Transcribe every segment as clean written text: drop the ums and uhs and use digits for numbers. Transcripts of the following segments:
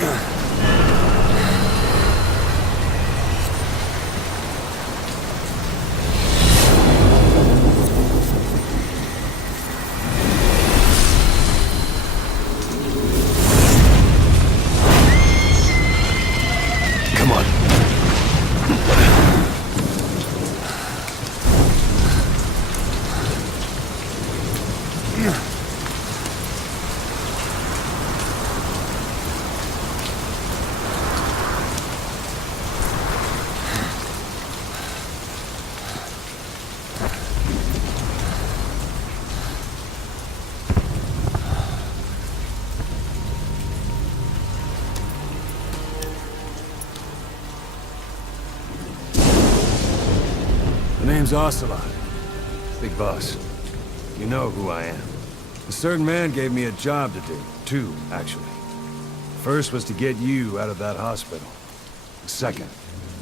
Come on. The name's Ocelot. Big boss. You know who I am. A certain man gave me a job to do. Two, actually. First was to get you out of that hospital. The second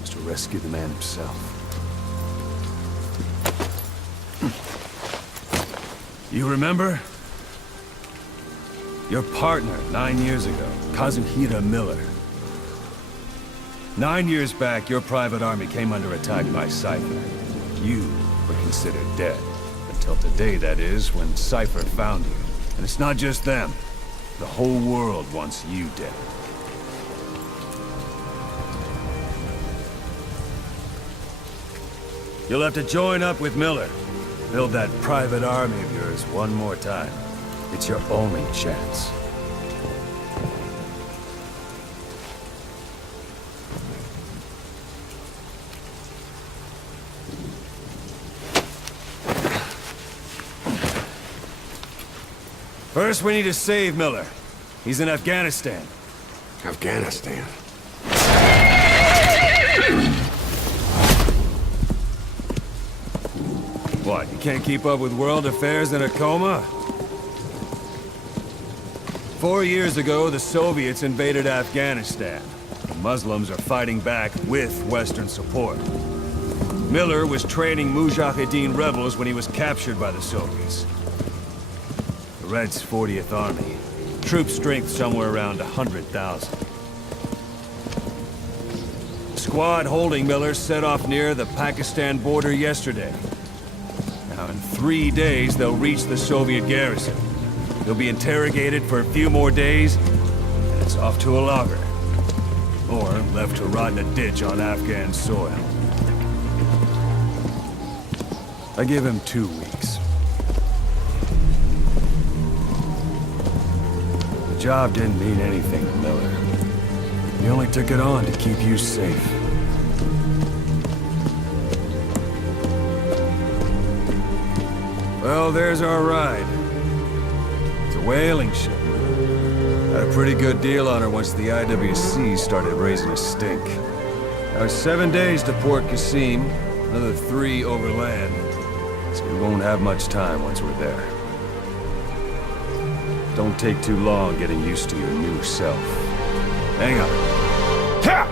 was to rescue the man himself. You remember? Your partner 9 years ago, Kazuhira Miller. 9 years back, your private army came under attack by Cypher. You were considered dead. Until today, that is, when Cypher found you. And it's not just them. The whole world wants you dead. You'll have to join up with Miller. Build that private army of yours one more time. It's your only chance. First, we need to save Miller. He's in Afghanistan. Afghanistan? What, you can't keep up with world affairs in a coma? 4 years ago, the Soviets invaded Afghanistan. The Muslims are fighting back with Western support. Miller was training Mujahideen rebels when he was captured by the Soviets. The Reds' 40th Army. Troop strength somewhere around 100,000. The squad holding Miller set off near the Pakistan border yesterday. Now, in 3 days, they'll reach the Soviet garrison. They'll be interrogated for a few more days, and it's off to a lager. Or left to rot in a ditch on Afghan soil. I give him 2 weeks. The job didn't mean anything to Miller. He only took it on to keep you safe. Well, there's our ride. It's a whaling ship. Had a pretty good deal on her once the IWC started raising a stink. Now it's 7 days to Port Qasim, another 3 overland. So we won't have much time once we're there. Don't take too long getting used to your new self. Hang on. Ha!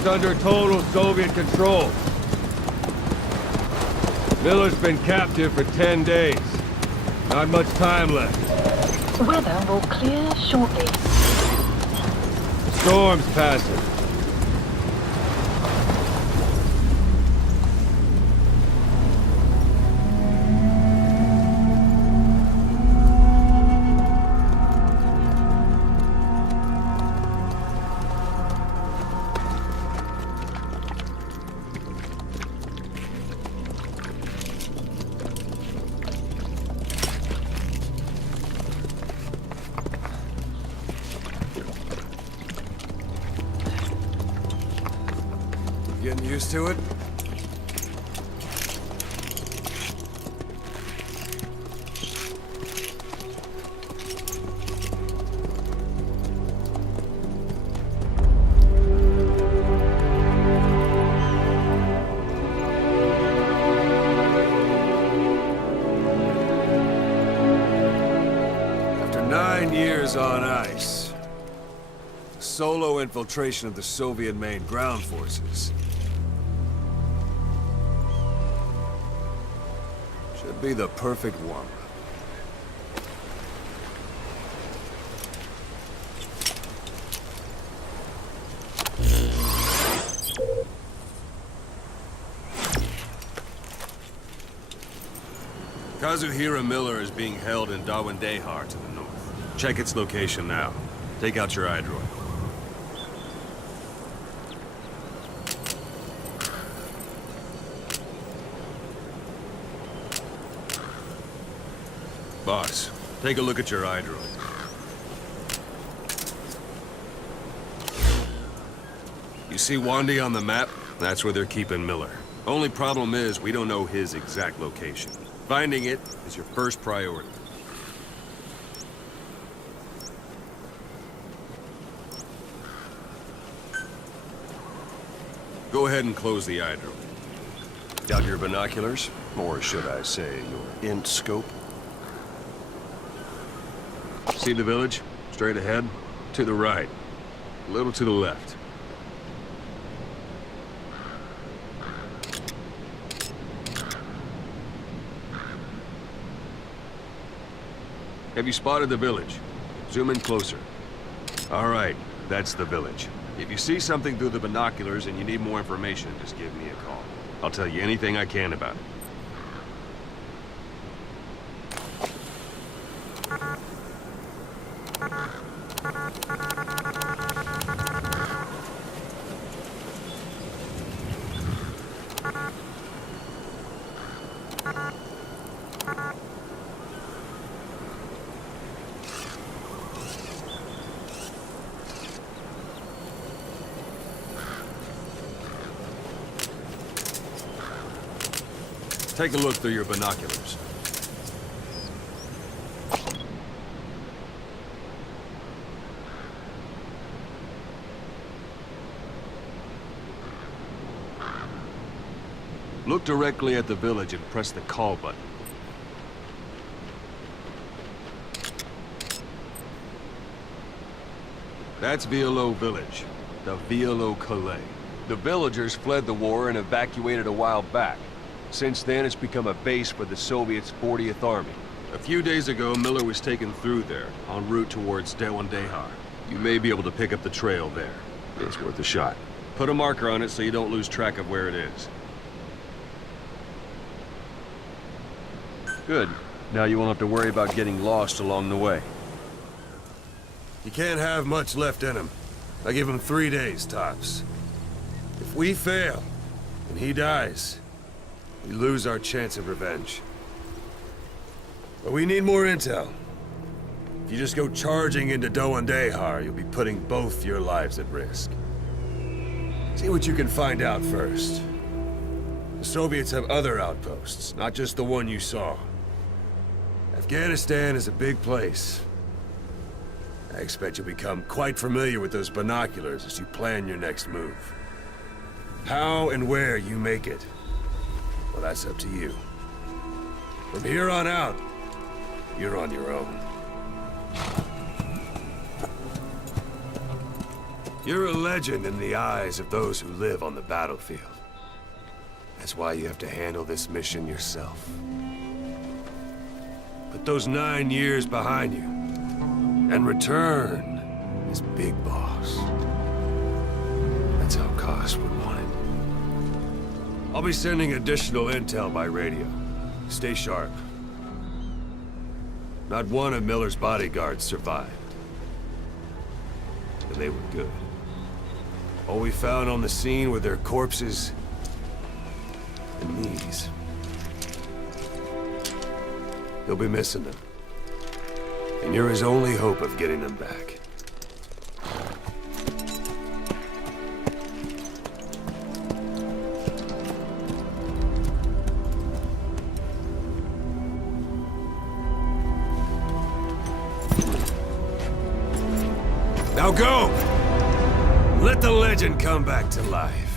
is under total Soviet control. Miller's been captive for 10 days. Not much time left. Weather will clear shortly. The storm's passing. Getting used to it? After 9 years on ice, solo infiltration of the Soviet main ground forces should be the perfect one. Kazuhira Miller is being held in Dawandehar to the north. Check its location now. Take out your iDroid. Boss, take a look at your iDroid. You see Wandy on the map? That's where they're keeping Miller. Only problem is, we don't know his exact location. Finding it is your first priority. Go ahead and close the iDroid. Got your binoculars? Or should I say, your int scope? See the village? Straight ahead? To the right. A little to the left. Have you spotted the village? Zoom in closer. All right, that's the village. If you see something through the binoculars and you need more information, just give me a call. I'll tell you anything I can about it. Take a look through your binoculars. Look directly at the village and press the call button. That's Violo Village, the Violo Calais. The villagers fled the war and evacuated a while back. Since then, it's become a base for the Soviets' 40th Army. A few days ago, Miller was taken through there, en route towards Dawandehar. You may be able to pick up the trail there. It's worth a shot. Put a marker on it so you don't lose track of where it is. Good. Now you won't have to worry about getting lost along the way. You can't have much left in him. I give him 3 days, tops. If we fail, and he dies, we lose our chance of revenge. But we need more intel. If you just go charging into Dawandehar, you'll be putting both your lives at risk. See what you can find out first. The Soviets have other outposts, not just the one you saw. Afghanistan is a big place. I expect you'll become quite familiar with those binoculars as you plan your next move. How and where you make it, well, that's up to you. From here on out, you're on your own. You're a legend in the eyes of those who live on the battlefield. That's why you have to handle this mission yourself. Put those 9 years behind you, and return as Big Boss. That's how Koss would want it. I'll be sending additional intel by radio. Stay sharp. Not one of Miller's bodyguards survived. And they were good. All we found on the scene were their corpses and knees. He'll be missing them. And you're his only hope of getting them back. Now go! Let the legend come back to life.